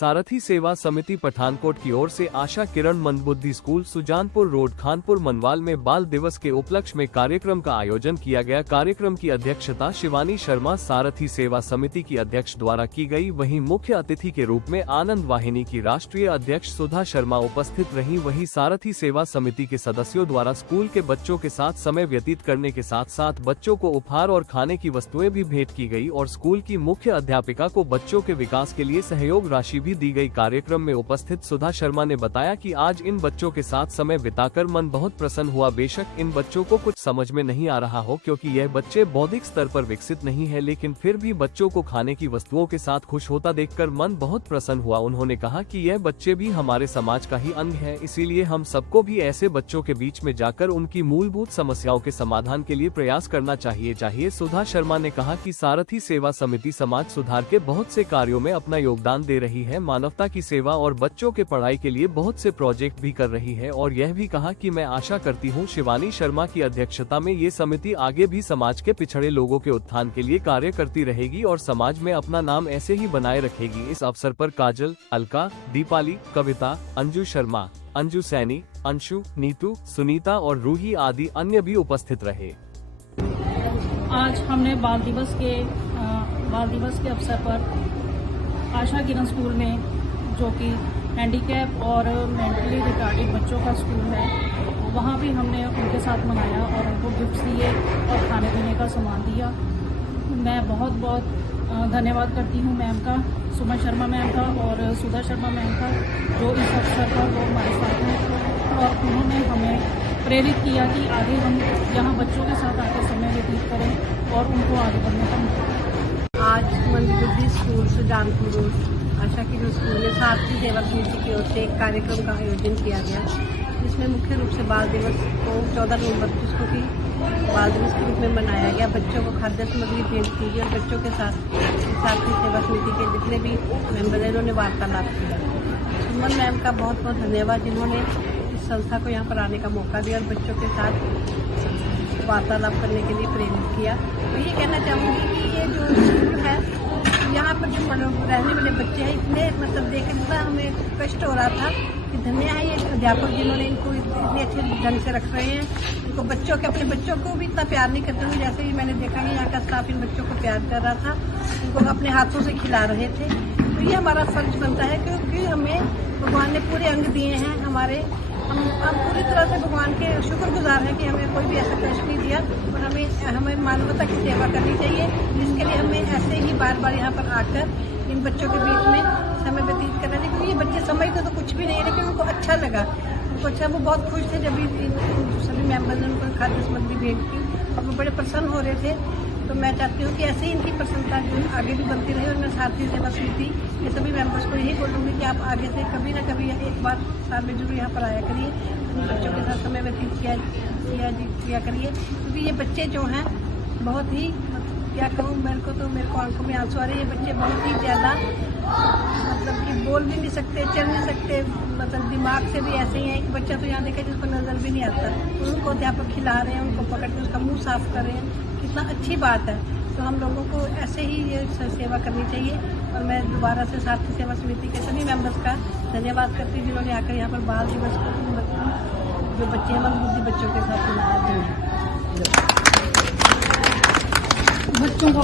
सारथी सेवा समिति पठानकोट की ओर से आशा किरण मंदबुद्धि स्कूल सुजानपुर रोड खानपुर मनवाल में बाल दिवस के उपलक्ष्य में कार्यक्रम का आयोजन किया गया। कार्यक्रम की अध्यक्षता शिवानी शर्मा सारथी सेवा समिति की अध्यक्ष द्वारा की गई। वहीं मुख्य अतिथि के रूप में आनंद वाहिनी की राष्ट्रीय अध्यक्ष सुधा शर्मा उपस्थित रही। वहीं सारथी सेवा समिति के सदस्यों द्वारा स्कूल के बच्चों के साथ समय व्यतीत करने के साथ साथ बच्चों को उपहार और खाने की वस्तुएं भी भेंट की गई और स्कूल की मुख्य अध्यापिका को बच्चों के विकास के लिए सहयोग राशि भी दी गई। कार्यक्रम में उपस्थित सुधा शर्मा ने बताया कि आज इन बच्चों के साथ समय बिताकर मन बहुत प्रसन्न हुआ। बेशक इन बच्चों को कुछ समझ में नहीं आ रहा हो क्योंकि यह बच्चे बौद्धिक स्तर पर विकसित नहीं है, लेकिन फिर भी बच्चों को खाने की वस्तुओं के साथ खुश होता देखकर मन बहुत प्रसन्न हुआ। उन्होंने कहा कि यह बच्चे भी हमारे समाज का ही अंग है, इसीलिए हम सबको भी ऐसे बच्चों के बीच में जाकर उनकी मूलभूत समस्याओं के समाधान के लिए प्रयास करना चाहिए। सुधा शर्मा ने कहा कि सारथी सेवा समिति समाज सुधार के बहुत से कार्यों में अपना योगदान दे रही है, मानवता की सेवा और बच्चों के पढ़ाई के लिए बहुत से प्रोजेक्ट भी कर रही है और यह भी कहा कि मैं आशा करती हूँ शिवानी शर्मा की अध्यक्षता में ये समिति आगे भी समाज के पिछड़े लोगों के उत्थान के लिए कार्य करती रहेगी और समाज में अपना नाम ऐसे ही बनाए रखेगी। इस अवसर पर काजल, अलका, दीपाली, कविता, अंजू शर्मा, अंजू सैनी, अंशु, नीतू, सुनीता और रूही आदि अन्य भी उपस्थित रहे। आज हमने बाल दिवस के अवसर पर आशा किरण स्कूल में, जो कि हैंडीकैप और मेंटली रिटार्डेड बच्चों का स्कूल है, वहाँ भी हमने उनके साथ मनाया और उनको गिफ्ट्स दिए और खाने पीने का सामान दिया। मैं बहुत बहुत धन्यवाद करती हूँ मैम का, सुमन शर्मा मैम का और सुधा शर्मा मैम का, जो इस अवसर पर वो हमारे साथ हैं और उन्होंने हमें प्रेरित किया कि आगे हम यहाँ बच्चों के साथ आकर समय व्यतीत करें और उनको आगे बढ़ने का मौका दें। आज मंदबुद्धि school Sujanpur road Asha Kiran school में सारथी सेवा समिति की ओर से एक कार्यक्रम का आयोजन किया गया, जिसमें मुख्य रूप से बाल दिवस को 14 नवंबर को की बाल दिवस के रूप में मनाया गया। बच्चों को खाद्य सामग्री भेंट की गई और बच्चों के साथ सारथी सेवा समिति के जितने भी मेंबर हैं उन्होंने वार्तालाप किया। सुमन मैम का बहुत बहुत धन्यवाद, जिन्होंने इस संस्था को यहाँ पर आने का मौका दिया और बच्चों के साथ वार्तालाप करने के लिए प्रेरित किया। तो ये कहना चाहूँगी कि ये जो स्कूल है, यहाँ पर जो रहने वाले बच्चे हैं, इतने मतलब देख इतना हमें कष्ट हो रहा था कि धन्य है ये अध्यापक जिन्होंने इनको इतने अच्छे ढंग से रख रहे हैं। इनको बच्चों के अपने बच्चों को भी इतना प्यार नहीं करते थे, जैसे ही मैंने देखा कि यहाँ का स्टाफ इन बच्चों को प्यार कर रहा था, इनको अपने हाथों से खिला रहे थे। तो ये हमारा फर्ज बनता है क्योंकि हमें भगवान ने पूरे अंग दिए हैं हमारे, हम पूरी तरह से भगवान के शुक्रगुजार हैं कि हमें कोई भी ऐसा कष्ट नहीं दिया और हमें मानवता की सेवा करनी चाहिए। इसके लिए हमें ऐसे ही बार बार यहाँ पर आकर इन बच्चों के बीच में समय व्यतीत करना चाहिए, क्योंकि ये बच्चे समझते तो कुछ भी नहीं है, लेकिन उनको अच्छा लगा, वो बहुत खुश थे जब सभी मेंबर ने उनको खाद्य सामग्री भेंट की और वो बड़े प्रसन्न हो रहे थे। तो मैं चाहती हूँ कि ऐसे ही इनकी प्रसन्नता आगे भी बनती रहे और मैं सारथी सेवा समिति के सभी मेंबर्स को यही बोलूँगी कि आप आगे से कभी ना कभी एक बार साल में जरूर यहाँ पर आया करिए, बच्चों के साथ समय व्यतीत किया करिए, क्योंकि ये बच्चे जो हैं बहुत ही, क्या कहूँ, मेरे को आंखों में आंसू आ रहे हैं। ये बच्चे बहुत ही ज़्यादा मतलब कि बोल भी नहीं सकते, चल नहीं सकते, मतलब दिमाग से भी ऐसे ही है। एक बच्चा तो यहाँ देखा जिसको नज़र भी नहीं आता, उनको अध्यापक खिला रहे हैं, उनको पकड़ के उसका मुँह साफ कर रहे हैं, कितना अच्छी बात है। तो हम लोगों को ऐसे ही ये सेवा करनी चाहिए और मैं दोबारा से सारथी सेवा समिति के सभी मेंबर्स का धन्यवाद करती हूँ, जिन्होंने आकर यहाँ पर बाल दिवस को जो बच्चे हैं मंदबुद्धि बच्चों के साथ मनाया। बच्चों को